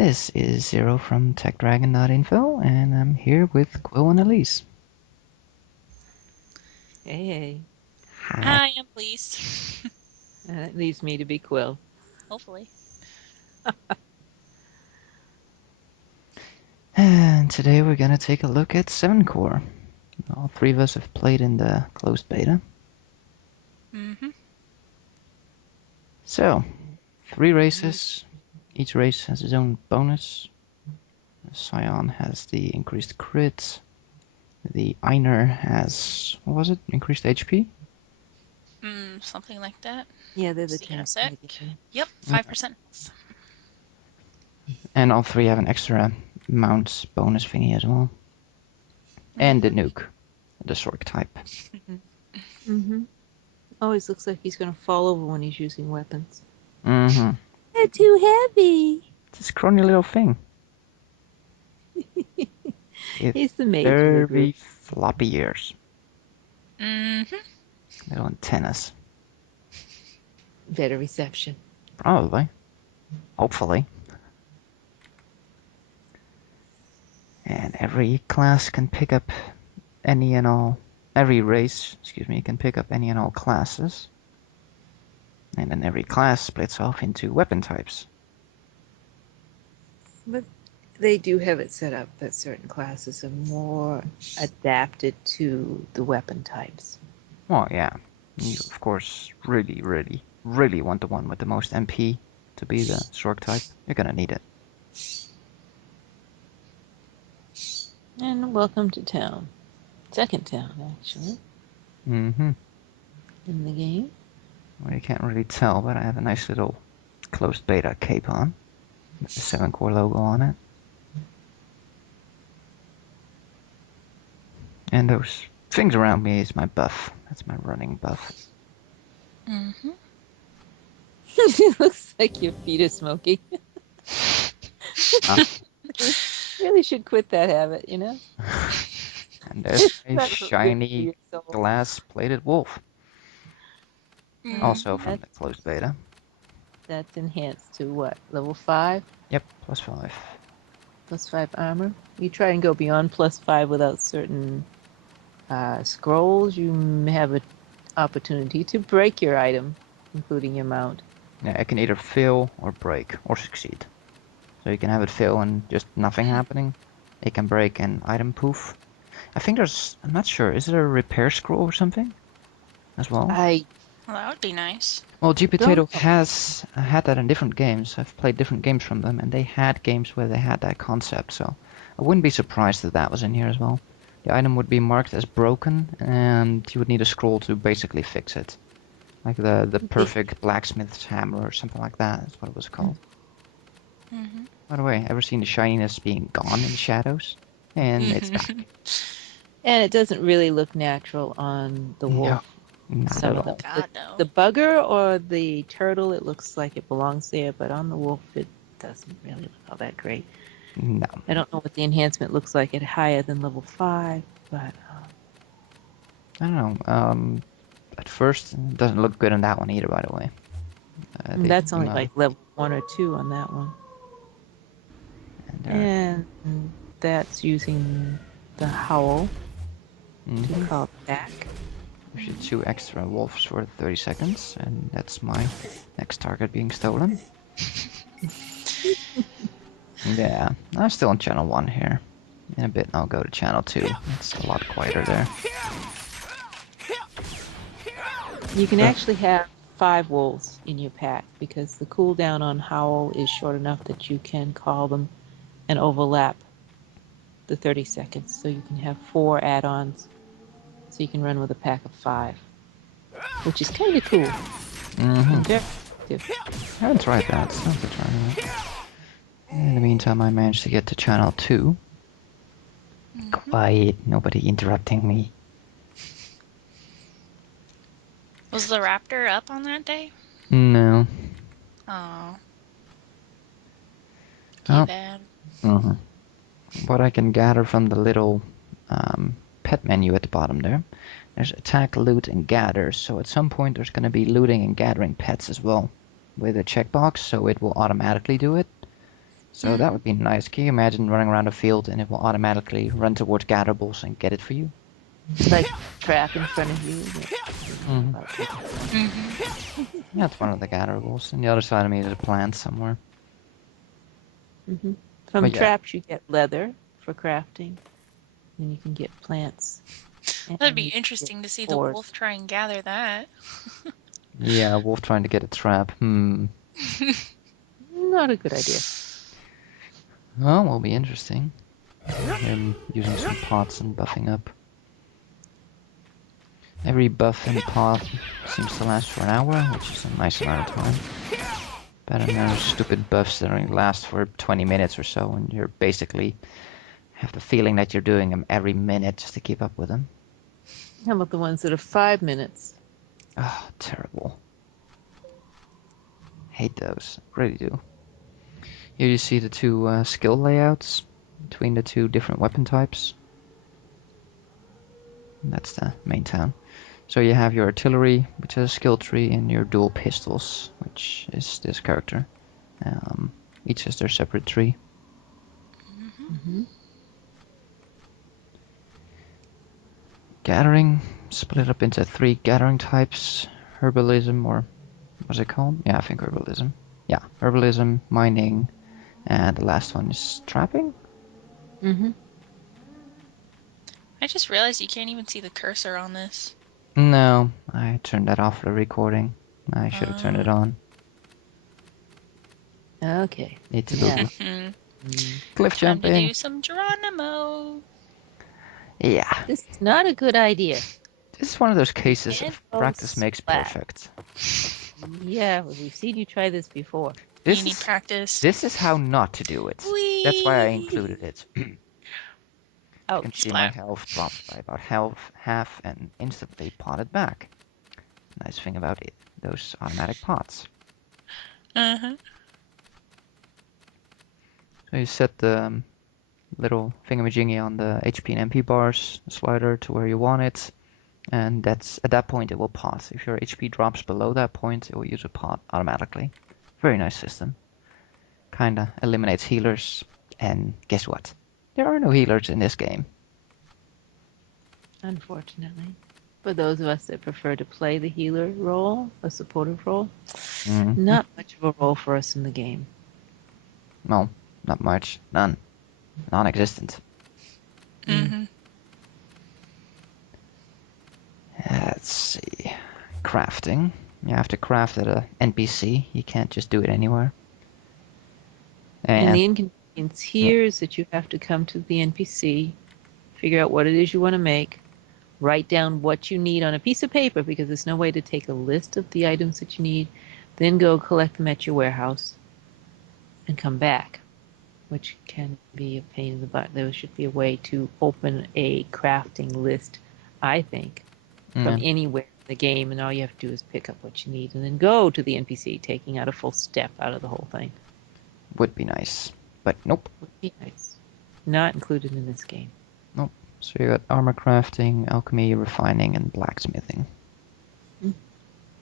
This is Zero from Techdragon.info, and I'm here with Quill and Elise. Hey, hey. Hi. Hi, I'm pleased. That leaves me to be Quill. Hopefully. And today we're gonna take a look at Sevencore. All three of us have played in the closed beta. Mm-hmm. So, 3 races. Each race has its own bonus. Scion has the increased crit. The Einer has, what was it? Increased HP? Something like that. Yeah, they're the See in a tanks in sec. the game. Yep, Yeah. 5% health. And all three have an extra mount bonus thingy as well. And the nuke, the Sork type. Mm-hmm. Always looks like he's going to fall over when he's using weapons. Mm-hmm. They're too heavy. This scrawny little thing. With He's the mage of the very group. floppy ears. Mm-hmm. Little antennas. Better reception. Probably. Hopefully. And every class can pick up any and all. Every race, can pick up any and all classes. And then every class splits off into weapon types. But they do have it set up that certain classes are more adapted to the weapon types. Well, yeah. You, of course, really want the one with the most MP to be the Sork type. You're gonna need it. And welcome to town. Second town, actually, Mm-hmm. in the game. Well, you can't really tell, but I have a nice little closed beta cape on. With the Sevencore logo on it. And those things around me is my buff. That's my running buff. Mm-hmm. It looks like your feet are smoking. You really should quit that habit, you know? And there's my Not good for shiny your soul. glass-plated wolf. Also from the That's closed beta. that's enhanced to what? Level 5? Yep, +5. Plus 5 armor? You try and go beyond plus 5 without certain scrolls, you may have an opportunity to break your item, including your mount. Yeah, it can either fail or break or succeed. So you can have it fail and just nothing happening. It can break and item poof. I think there's, I'm not sure, is there a repair scroll or something as well? I Well, that would be nice. Well, don't Gpotato know. has had that in different games. I've played different games from them, and they had games where they had that concept, so I wouldn't be surprised that that was in here as well. The item would be marked as broken, and you would need a scroll to basically fix it. Like the The, perfect blacksmith's hammer or something like that is what it was called. Mm-hmm. By the way, ever seen the shininess being gone in the shadows? And it's back. Mm-hmm. and it doesn't really look natural on the No, wolf. not Some at of all. them. God, The no. bugger or the turtle, it looks like it belongs there, but on the wolf, it doesn't really look all that great. No. I don't know what the enhancement looks like at higher than level 5, but I don't know. At first, it doesn't look good on that one either, by the way. The that's only emote. like level 1 or 2 on that one. And there. And that's using the howl to Mhm. call it back. Gives you 2 extra wolves for 30 seconds, and that's my next target being stolen. Yeah, I'm still on channel 1 here. In a bit I'll go to channel 2. It's a lot quieter there. You can So, actually have 5 wolves in your pack because the cooldown on howl is short enough that you can call them and overlap the 30 seconds. So you can have 4 add-ons. So you can run with a pack of 5, which is kind of cool and very effective. I haven't tried that, so I have to try that. In the meantime, I managed to get to channel 2. Mm-hmm. Quiet, nobody interrupting me. Was the raptor up on that day? No. Oh, too Oh. bad. Mhm. What I can gather from the little pet menu at the bottom there, there's attack, loot, and gather. So at some point there's going to be looting and gathering pets as well with a checkbox, so it will automatically do it. So that would be nice. Can you imagine running around a field and it will automatically run towards gatherballs and get it for you? Like trap in front of you. But I don't know Mhm. about that. Mm-hmm. Yeah, it's one of the gatherballs. And the other side of me is a plant somewhere. From But yeah, traps, you get leather for crafting, and you can get plants, and That'd be you can get interesting to see the ores. wolf try and gather that. yeah, wolf trying to get a trap. Not a good idea. Well, will be interesting. Him using some pots and buffing up. Every buff and pot seems to last for an hour, which is a nice amount of time. Better than those stupid buffs that only last for 20 minutes or so, and you're basically have the feeling that you're doing them every minute just to keep up with them. How about the ones that are 5 minutes? Oh, terrible. Hate those. Really do. Here you see the two skill layouts between the two different weapon types. That's the main town. So you have your artillery, which is a skill tree, and your dual pistols, which is this character. Each has their separate tree. Mm-hmm. Gathering, split up into 3 gathering types. Herbalism, or what's it called? Yeah, I think herbalism. Yeah, herbalism, mining, and the last one is trapping? Mm-hmm. I just realized you can't even see the cursor on this. No, I turned that off for the recording. I should have turned it Uh, on. Okay. It's a Now, boogie. Cliff Time to jumping. do some Geronimo. Yeah, this is not a good idea. this is one of those You cases can't of go practice makes splat. perfect. Yeah, we've seen you try this before. You This need is practice. this is how not to do it. That's why I Whee! included it. You can Ouch. see my Splat. health dropped by about half and instantly potted back. Nice thing about it, those automatic pots. Uh-huh. So you set the little thingamajiggy on the HP and MP bars slider to where you want it, and that's at that point it will pot. If your HP drops below that point, it will use a pot automatically. Very nice system. Kinda eliminates healers, and guess what? There are no healers in this game. Unfortunately. For those of us that prefer to play the healer role, a supportive role, Mm-hmm. not much of a role for us in the game. Well, not much. None. Non-existent. Mm. Mm-hmm. Let's see. Crafting. You have to craft at a NPC. You can't just do it anywhere. And And the inconvenience yeah. here is that you have to come to the NPC, figure out what it is you want to make, write down what you need on a piece of paper because there's no way to take a list of the items that you need, then go collect them at your warehouse and come back, which can be a pain in the butt. There should be a way to open a crafting list, I think, from Yeah, anywhere in the game, and all you have to do is pick up what you need and then go to the NPC, taking out a full step out of the whole thing. would be nice. But nope. Would be nice. Not included in this game. Nope. So you got armor crafting, alchemy, refining, and blacksmithing. Mm.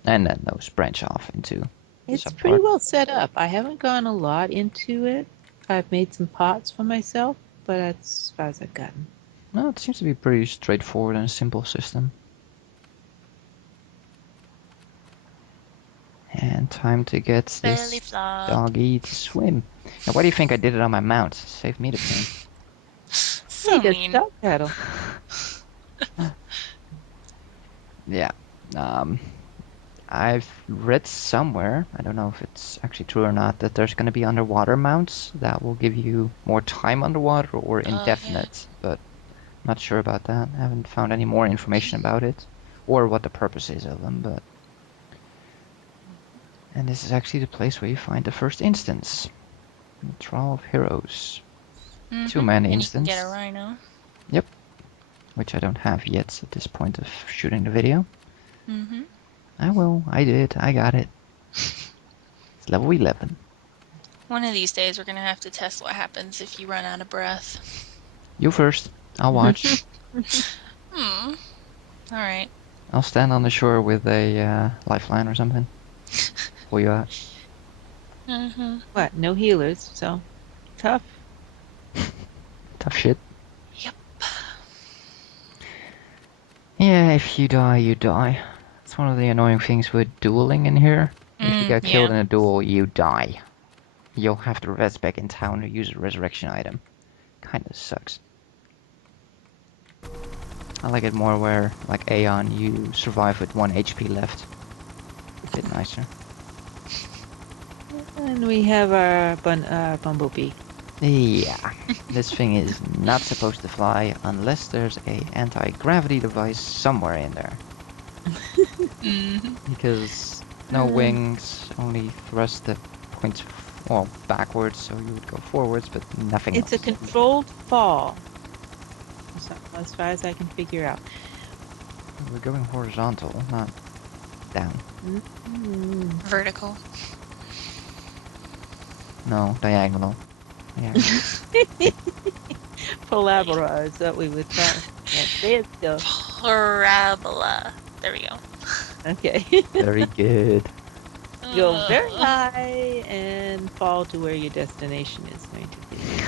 And then those branch off into It's pretty subpart. well set up. I haven't gone a lot into it. I've made some pots for myself, but that's as far as I've gotten. No, it seems to be pretty straightforward and a simple system. And time to get Belly this flop. doggy to swim. Now, why do you think I did it on my mount? Save me the pain. So Hey, good mean. dog paddle. Yeah. Um, I've read somewhere, I don't know if it's actually true or not, that there's going to be underwater mounts that will give you more time underwater or Oh, yeah. indefinite, but not sure about that. I haven't found any more information about it or what the purpose is of them, but. And this is actually the place where you find the first instance. The Trial of Heroes. Mm-hmm. Two-man And you can get a instance. rhino. Yep. Which I don't have yet at this point of shooting the video. Mm-hmm. I will. I did. I got it. It's level 11. One of these days we're gonna have to test what happens if you run out of breath. You first. I'll watch. Hmm. Alright. I'll stand on the shore with a lifeline or something. Pull you out. Mm-hmm. What? No healers, so Tough. Tough shit. Yep. Yeah, if you die, you die. It's one of the annoying things with dueling in here. If you get killed Yeah. in a duel, you die. You'll have to res back in town to use a resurrection item. Kinda sucks. I like it more where, like Aeon, you survive with 1 HP left. A bit nicer. And we have our bumblebee. Yeah, this thing is not supposed to fly unless there's a anti-gravity device somewhere in there. Mm-hmm. Because no Uh, wings, only thrust that points, well, backwards, so you would go forwards, but nothing it's a else. controlled fall, as far as I can figure out. We're going horizontal, not down. Mm. Vertical. No, diagonal. Diagonal. Palabra is what we would try. Can't say it still. Parabola. There we go. Okay. Very good. Go very Uh, high and fall to where your destination is going to be.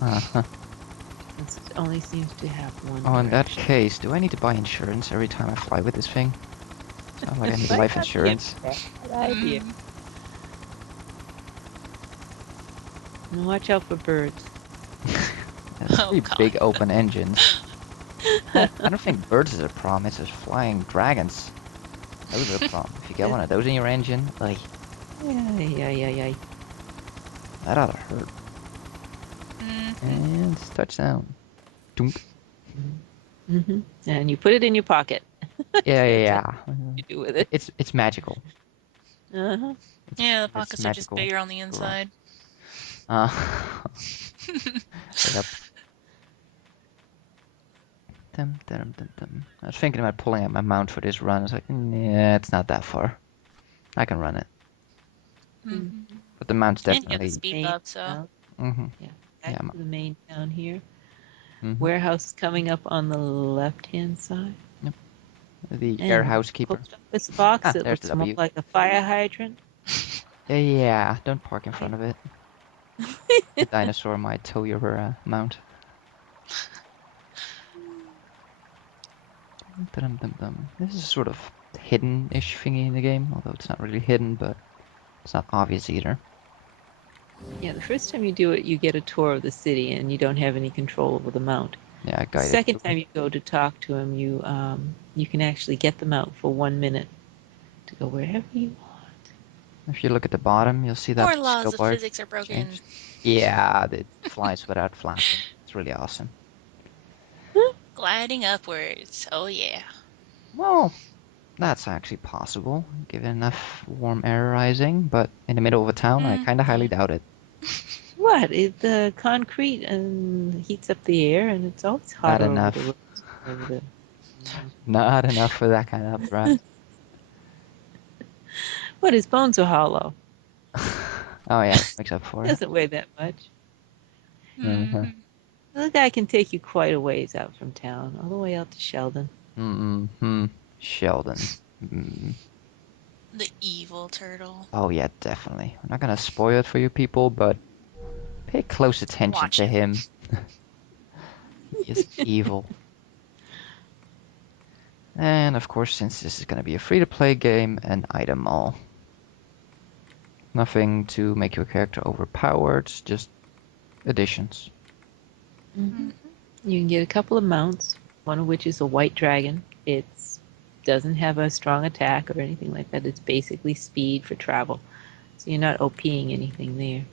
Uh-huh. Since it only seems to have one Oh, in that direction. case, do I need to buy insurance every time I fly with this thing? Sounds like I need Might life not be a insurance. bad idea. mm, And watch out for birds. That's oh pretty god. big open engines. Well, I don't think birds is a problem, it's just flying dragons. Those are a problem. If you get one of those in your engine, like, Yeah. that oughta hurt. Mm-hmm. And it's touchdown. Dunk. Mm-hmm. And you put it in your pocket. Yeah, yeah, That's what yeah. you do with it. It's magical. Uh-huh. It's Yeah, the it's pockets are just magical. bigger on the Right. inside. Uh, yep. Dum, dum, dum, dum. I was thinking about pulling out my mount for this run. I was like, yeah, it's not that far. I can run it. Mm-hmm. But the mount's And you have the definitely. speed Main buff, so. town. Mm-hmm. Yeah. Yeah. Back to the main town here. Mm-hmm. Warehouse is coming up on the left-hand side. Yep. The air And housekeeper. post office box Ah, that there's the looks more W. like a fire hydrant. Yeah, don't park in front of it. A dinosaur might tow your mount. Dum, dum, dum. This is sort of hidden-ish thingy in the game, although it's not really hidden, but it's not obvious either. Yeah, the first time you do it, you get a tour of the city and you don't have any control over the mount. Yeah, I The guided second tour. time you go to talk to him, you can actually get the mount for 1 minute to go wherever you want. If you look at the bottom, you'll see that More skill laws of bar physics are broken. changed. Yeah, it flies without flapping. It's really awesome. Gliding upwards. Oh yeah. Well, that's actually possible, given enough warm air rising, but in the middle of a town, I kinda highly Mm-hmm. doubt it. What? The concrete heats up the air, and it's always Not hotter over the enough. roads. Over the. Not enough for that kind of updraft. What? His bones are hollow. Oh yeah, that makes up for it. Doesn't weigh that much. Uh-huh. Mm-hmm. The guy can take you quite a ways out from town, all the way out to Sheldon. Mm-hmm. Sheldon. Mm. The evil turtle. Oh yeah, definitely. I'm not gonna spoil it for you people, but pay close attention Watch to it. him. He is evil. And of course, since this is gonna be a free-to-play game, an item mall. Nothing to make your character overpowered, just additions. Hmm. Mm-hmm. You can get a couple of mounts, one of which is a white dragon. It doesn't have a strong attack or anything like that. It's basically speed for travel. So you're not OPing anything there.